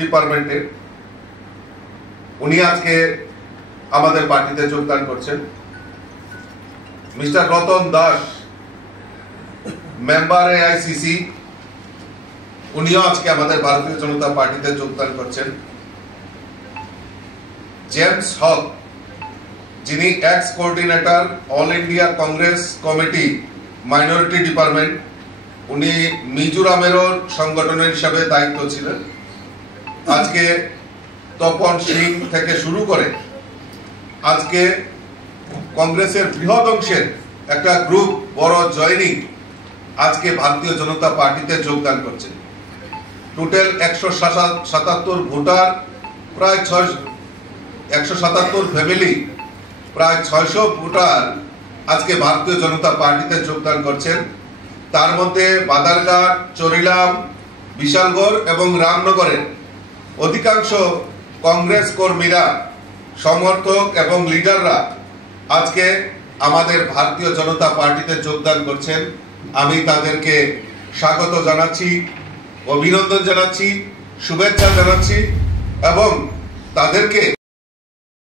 ডিপার্টমেন্টের উনি আজকে আমাদের পার্টিতে যোগদান করছেন। Mister Ratan Das, member AICC, উনিও আজকে আমাদের ভারতীয় জনতা পার্টিতে যোগদান করছেন। জেমস হক, যিনি x coordinator all India Congress committee minority department, উনি মিজোরামেরও সংগঠনের হিসাবে দায়িত্ব ছিলেন। আজকে তপন সিং থেকে শুরু করে আজকে কংগ্রেসের বৃহৎ অংশের একটা গ্রুপ বড় জয়নিং আজকে ভারতীয় জনতা পার্টিতে যোগদান করছে। টোটাল 177 ভোটার, প্রায় 177 ফ্যামিলি, প্রায় 600 ভোটার আজকে ভারতীয় জনতা পার্টিতে যোগদান করছেন। তার মধ্যে বাদারঘাট, চরিলাম, বিশালগড় এবং রামনগরের অধিকাংশ কংগ্রেস কর্মীরা, সমর্থক এবং লিডাররা আজকে আমাদের ভারতীয় জনতা পার্টিতে যোগদান করছেন। আমি তাদেরকে স্বাগত জানাচ্ছি, অভিনন্দন জানাচ্ছি, শুভেচ্ছা জানাচ্ছি এবং তাদেরকে